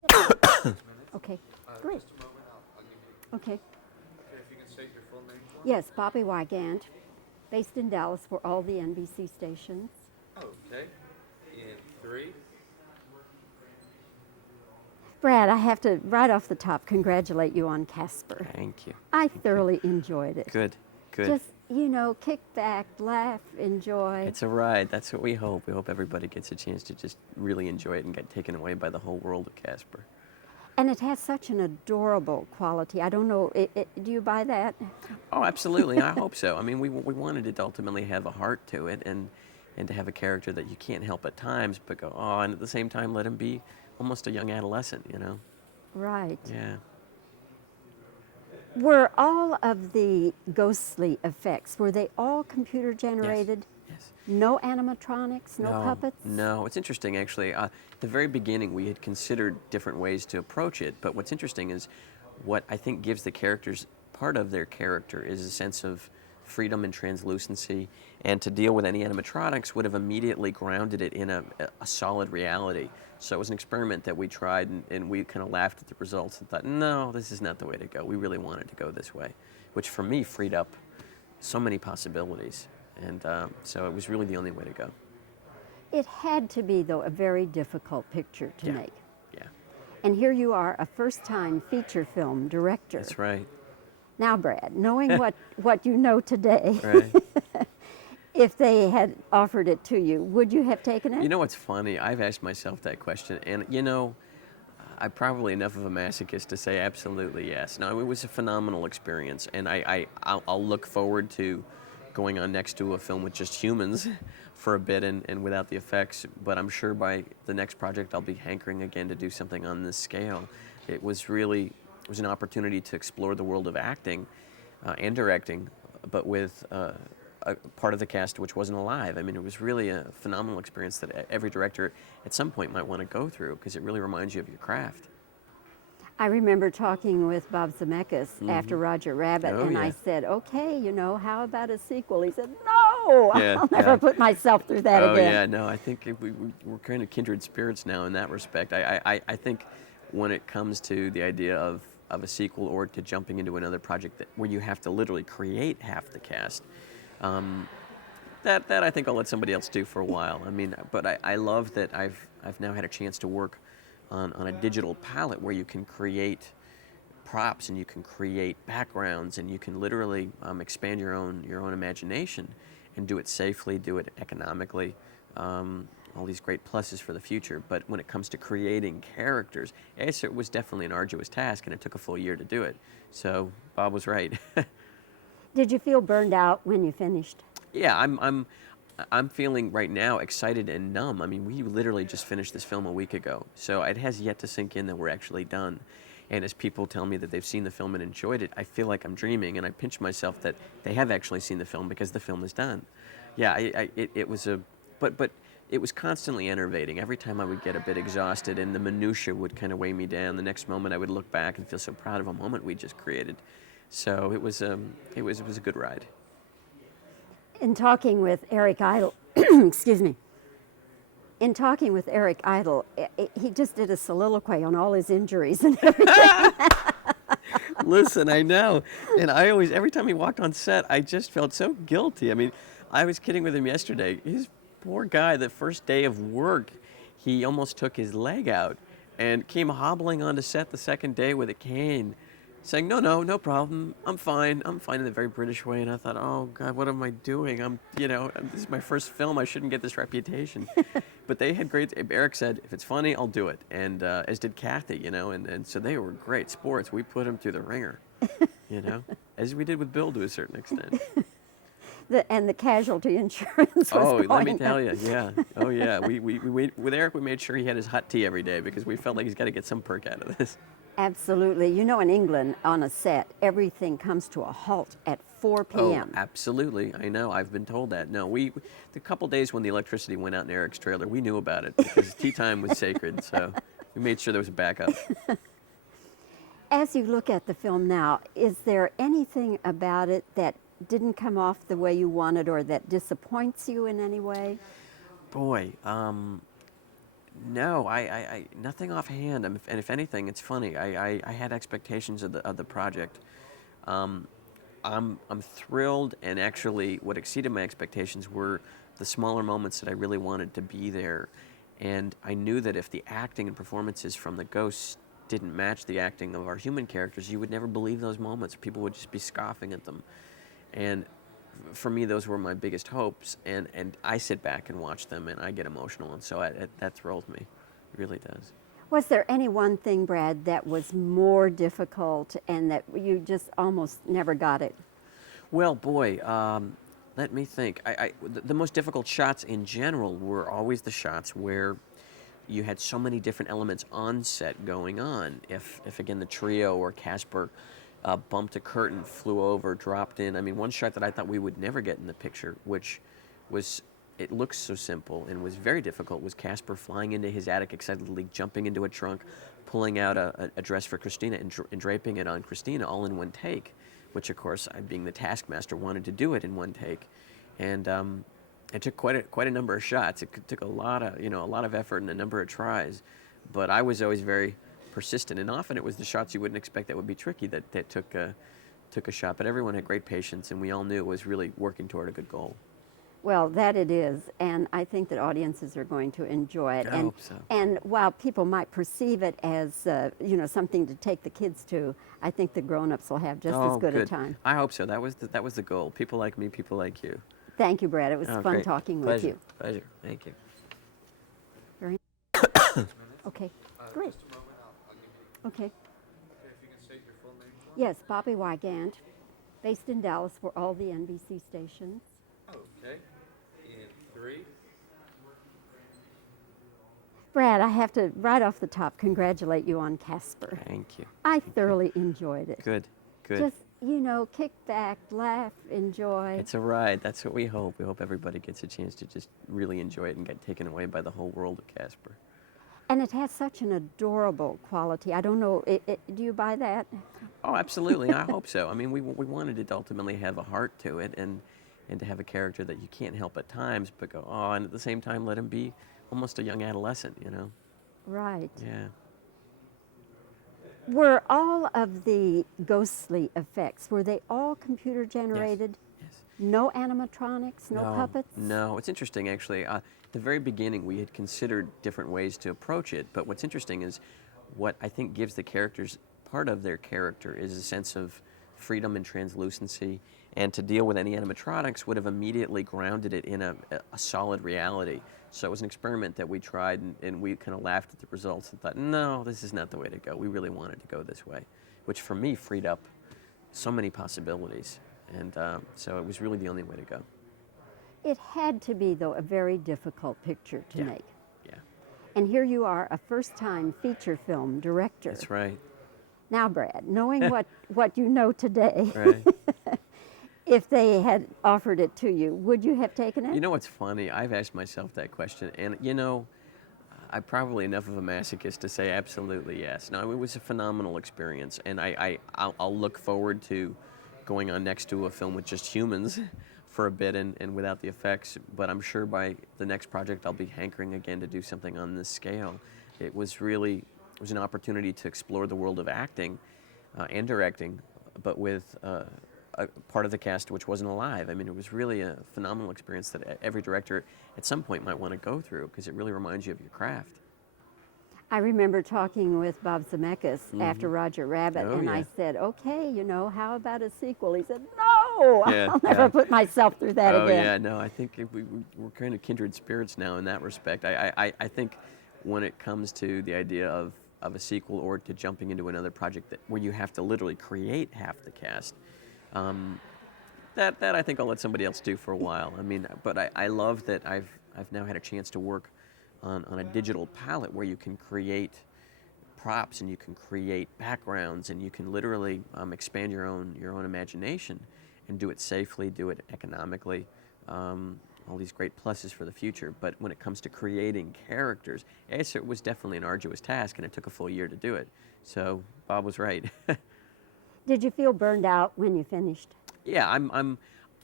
Okay, great. Just a moment, I'll give you. Okay. Okay, if you can state your full name for me. Yes, Bobbie Wygant, based in Dallas for all the NBC stations. Okay. In three. Brad, I have to, right off the top, congratulate you on Casper. Thank you. I Thank you. thoroughly enjoyed it. Good, good. Just, you know, kick back, laugh, enjoy. It's a ride. That's what we hope. We hope everybody gets a chance to just really enjoy it and get taken away by the whole world of Casper. And it has such an adorable quality. I don't know, do you buy that? Oh, absolutely. I hope so. I mean, we wanted it to ultimately have a heart to it and to have a character that you can't help at times but go, oh, and at the same time let him be almost a young adolescent, you know? Right. Yeah. Were all of the ghostly effects, were they all computer generated? Yes. No animatronics, no puppets? No, it's interesting actually. At the very beginning, we had considered different ways to approach it, but what's interesting is what I think gives the characters part of their character is a sense of freedom and translucency, and to deal with any animatronics would have immediately grounded it in a solid reality. So it was an experiment that we tried, and we kind of laughed at the results and thought, no, this is not the way to go. We really wanted to go this way, which for me freed up so many possibilities. And so it was really the only way to go. It had to be, though, a very difficult picture to make. Yeah. And here you are, a first-time feature film director. That's right. Now, Brad, knowing what you know today, Right. if they had offered it to you, would you have taken it? You know what's funny? I've asked myself that question, and you know, I'm probably enough of a masochist to say absolutely yes. No, it was a phenomenal experience, and I'll look forward to going on next to a film with just humans for a bit and without the effects, but I'm sure by the next project I'll be hankering again to do something on this scale. It was an opportunity to explore the world of acting and directing, but with a part of the cast which wasn't alive. I mean, it was really a phenomenal experience that every director at some point might want to go through, because it really reminds you of your craft. I remember talking with Bob Zemeckis after Roger Rabbit, Oh, and yeah. I said, okay, you know, how about a sequel? He said, no, Yeah, I'll never yeah. put myself through that Oh again. yeah, no, I think we're kind of kindred spirits now in that respect. I think when it comes to the idea of a sequel or to jumping into another project where you have to literally create half the cast, that I think I'll let somebody else do for a while. I mean, but I love that I've now had a chance to work on a digital palette where you can create props and you can create backgrounds and you can literally expand your own imagination and do it safely, do it economically. All these great pluses for the future. But when it comes to creating characters, it was definitely an arduous task, and it took a full year to do it. So Bob was right. Did you feel burned out when you finished? Yeah, I'm feeling right now excited and numb. I mean, we literally just finished this film a week ago, so it has yet to sink in that we're actually done. And as people tell me that they've seen the film and enjoyed it, I feel like I'm dreaming, and I pinch myself that they have actually seen the film because the film is done. Yeah, it was but it was constantly enervating. Every time I would get a bit exhausted and the minutia would kind of weigh me down, the next moment I would look back and feel so proud of a moment we just created. So it was a good ride. In talking with Eric Idle, excuse me, in talking with Eric Idle, he just did a soliloquy on all his injuries and everything. Listen, I know. And every time he walked on set, I just felt so guilty. I mean, I was kidding with him yesterday. He's poor guy, the first day of work, he almost took his leg out and came hobbling onto set the second day with a cane, saying, no problem, I'm fine in a very British way. And I thought, oh God, what am I doing? This is my first film, I shouldn't get this reputation. But they had great, Eric said, if it's funny, I'll do it. And as did Kathy, and so they were great sports. We put him through the ringer, as we did with Bill to a certain extent. And the casualty insurance was Oh, let me going tell up. you, yeah. Oh, yeah. We with Eric, we made sure he had his hot tea every day because we felt like he's got to get some perk out of this. Absolutely. You know, in England, on a set, everything comes to a halt at 4 p.m. Oh, absolutely. I know. I've been told that. No, the couple days when the electricity went out in Eric's trailer, we knew about it because tea time was sacred. So we made sure there was a backup. As you look at the film now, is there anything about it that didn't come off the way you wanted or that disappoints you in any way? Boy, No, nothing offhand. And if anything, it's funny. I had expectations of the project. Um, I'm thrilled, and actually, what exceeded my expectations were the smaller moments that I really wanted to be there. And I knew that if the acting and performances from the ghosts didn't match the acting of our human characters, you would never believe those moments. People would just be scoffing at them. And for me, those were my biggest hopes. And I sit back and watch them, and I get emotional. And so that thrills me. It really does. Was there any one thing, Brad, that was more difficult and that you just almost never got it? Well, boy, let me think. The most difficult shots in general were always the shots where you had so many different elements on set going on. If again, the trio or Casper bumped a curtain, flew over, dropped in. I mean, one shot that I thought we would never get in the picture, which was, it looks so simple and was very difficult, was Casper flying into his attic excitedly, jumping into a trunk, pulling out a dress for Christina and draping it on Christina all in one take, which of course, I, being the taskmaster, wanted to do it in one take. And it took quite a number of shots. It took a lot of effort and a number of tries, but I was always very persistent, and often it was the shots you wouldn't expect that would be tricky that took a shot. But everyone had great patience, and we all knew it was really working toward a good goal. Well, that it is, and I think that audiences are going to enjoy it. I hope so. And while people might perceive it as something to take the kids to, I think the grown-ups will have just as good a time. I hope so. That was the goal. People like me, people like you. Thank you, Brad. It was fun Great. talking Pleasure. with you. Pleasure. Thank you. Very okay, great. Just a moment, I'll give you. Okay. Okay, if you can state your full name. for me. Yes, Bobbie Wygant, based in Dallas for all the NBC stations. Okay. In 3, Brad, I have to, right off the top, congratulate you on Casper. Thank you. I thoroughly enjoyed it. Good. Good. Just, kick back, laugh, enjoy. It's a ride. That's what we hope. We hope everybody gets a chance to just really enjoy it and get taken away by the whole world of Casper. And it has such an adorable quality. I don't know, do you buy that? Oh, absolutely. I hope so. I mean, we wanted it to ultimately have a heart to it, and to have a character that you can't help at times but go, oh, and at the same time let him be almost a young adolescent, Right. Yeah. Were all of the ghostly effects, were they all computer generated? Yes. No animatronics, no puppets? No, it's interesting actually. At the very beginning, we had considered different ways to approach it, but what's interesting is what I think gives the characters part of their character is a sense of freedom and translucency, and to deal with any animatronics would have immediately grounded it in a solid reality. So it was an experiment that we tried, and we kind of laughed at the results and thought, no, this is not the way to go. We really wanted to go this way, which for me freed up so many possibilities, and so it was really the only way to go. It had to be, though, a very difficult picture to make. Yeah, And here you are, a first-time feature film director. that's right. Now, Brad, knowing what you know today, Right. if they had offered it to you, would you have taken it? You know what's funny? I've asked myself that question, and I'm probably enough of a masochist to say absolutely yes. No, it was a phenomenal experience, and I'll look forward to going on next to a film with just humans for a bit and without the effects, but I'm sure by the next project I'll be hankering again to do something on this scale. It was an opportunity to explore the world of acting and directing, but with a part of the cast which wasn't alive. I mean, it was really a phenomenal experience that every director at some point might want to go through, because it really reminds you of your craft. I remember talking with Bob Zemeckis after Roger Rabbit, Oh, and yeah. I said, okay, how about a sequel? He said, no, Yeah, I'll never yeah. put myself through that Oh again. yeah, no, I think we're kind of kindred spirits now in that respect. I think when it comes to the idea of a sequel or to jumping into another project where you have to literally create half the cast, that I think I'll let somebody else do for a while. I mean, but I love that I've now had a chance to work on a digital palette where you can create props and you can create backgrounds and you can literally expand your own imagination and do it safely, do it economically. All these great pluses for the future. But when it comes to creating characters, yes, it was definitely an arduous task, and it took a full year to do it. So Bob was right. Did you feel burned out when you finished? Yeah,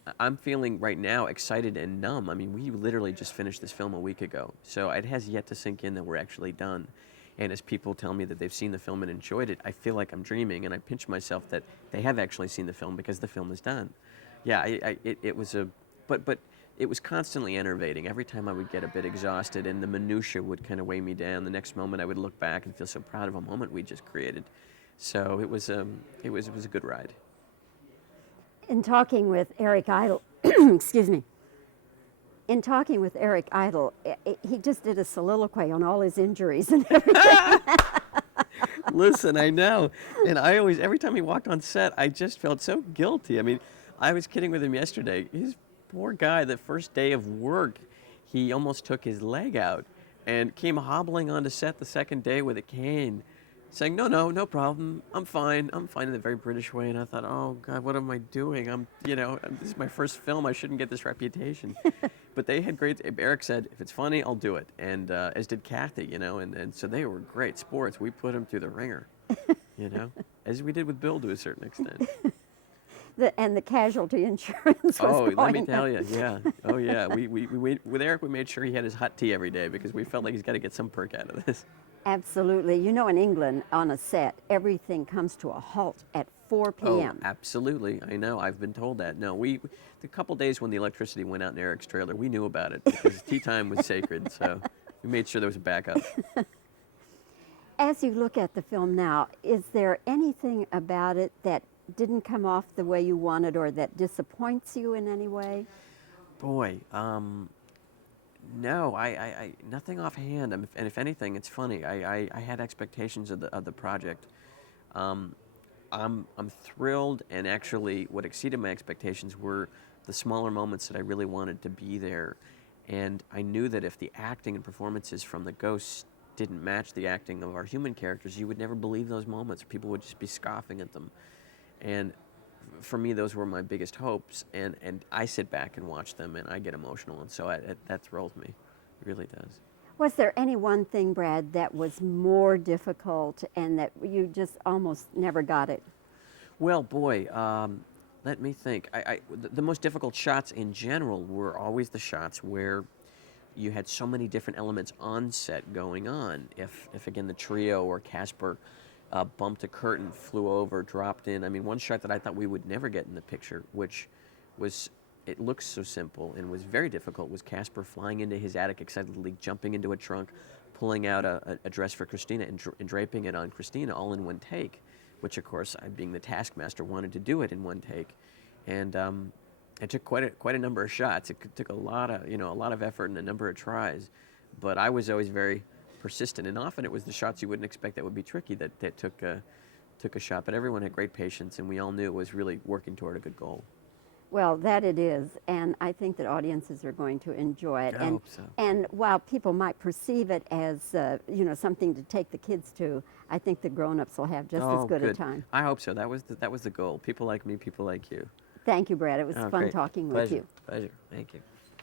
I'm feeling right now excited and numb. I mean, we literally just finished this film a week ago, so it has yet to sink in that we're actually done. And as people tell me that they've seen the film and enjoyed it, I feel like I'm dreaming, and I pinch myself that they have actually seen the film because the film is done. Yeah, it was but it was constantly enervating. Every time I would get a bit exhausted, and the minutia would kind of weigh me down. The next moment, I would look back and feel so proud of a moment we just created. So it was a good ride. In talking with Eric Idle, excuse me, in talking with Eric Idle, he just did a soliloquy on all his injuries and everything. Listen, I know. And I always, every time he walked on set, I just felt so guilty. I mean, I was kidding with him yesterday. His poor guy, the first day of work, he almost took his leg out and came hobbling onto set the second day with a cane, saying, no problem. I'm fine in a very British way. And I thought, oh God, what am I doing? This is my first film. I shouldn't get this reputation. But they had great, Eric said, if it's funny, I'll do it. And as did Kathy, and so they were great sports. We put them through the ringer, as we did with Bill to a certain extent. And the casualty insurance was Oh, let me going tell up. you, yeah. Oh, yeah. We with Eric, we made sure he had his hot tea every day because we felt like he's got to get some perk out of this. Absolutely. In England, on a set, everything comes to a halt at 4 p.m. Oh, absolutely. I know. I've been told that. No, the couple days when the electricity went out in Eric's trailer, we knew about it because tea time was sacred. So we made sure there was a backup. As you look at the film now, is there anything about it that didn't come off the way you wanted or that disappoints you in any way? Boy, no, I nothing offhand. And if anything, it's funny. I had expectations of the project. I'm thrilled, and actually, what exceeded my expectations were the smaller moments that I really wanted to be there. And I knew that if the acting and performances from the ghosts didn't match the acting of our human characters, you would never believe those moments. People would just be scoffing at them. And for me, those were my biggest hopes. And I sit back and watch them, and I get emotional. And so that thrills me. It really does. Was there any one thing, Brad, that was more difficult and that you just almost never got it? Well, boy, let me think. The most difficult shots in general were always the shots where you had so many different elements on set going on. If again, the trio or Casper bumped a curtain, flew over, dropped in. I mean, one shot that I thought we would never get in the picture, which was, it looks so simple and was very difficult, was Casper flying into his attic excitedly, jumping into a trunk, pulling out a dress for Christina and draping it on Christina all in one take, which of course, I, being the taskmaster, wanted to do it in one take. And it took quite a number of shots. It took a lot of effort and a number of tries, but I was always very persistent, and often it was the shots you wouldn't expect that would be tricky that took a shot. But everyone had great patience, and we all knew it was really working toward a good goal. Well, that it is, and I think that audiences are going to enjoy it. I hope so. And while people might perceive it as something to take the kids to, I think the grown-ups will have just as good a time. I hope so. That was the goal. People like me, people like you. Thank you, Brad. It was Oh, fun great. talking with Pleasure. you. Pleasure. Thank you.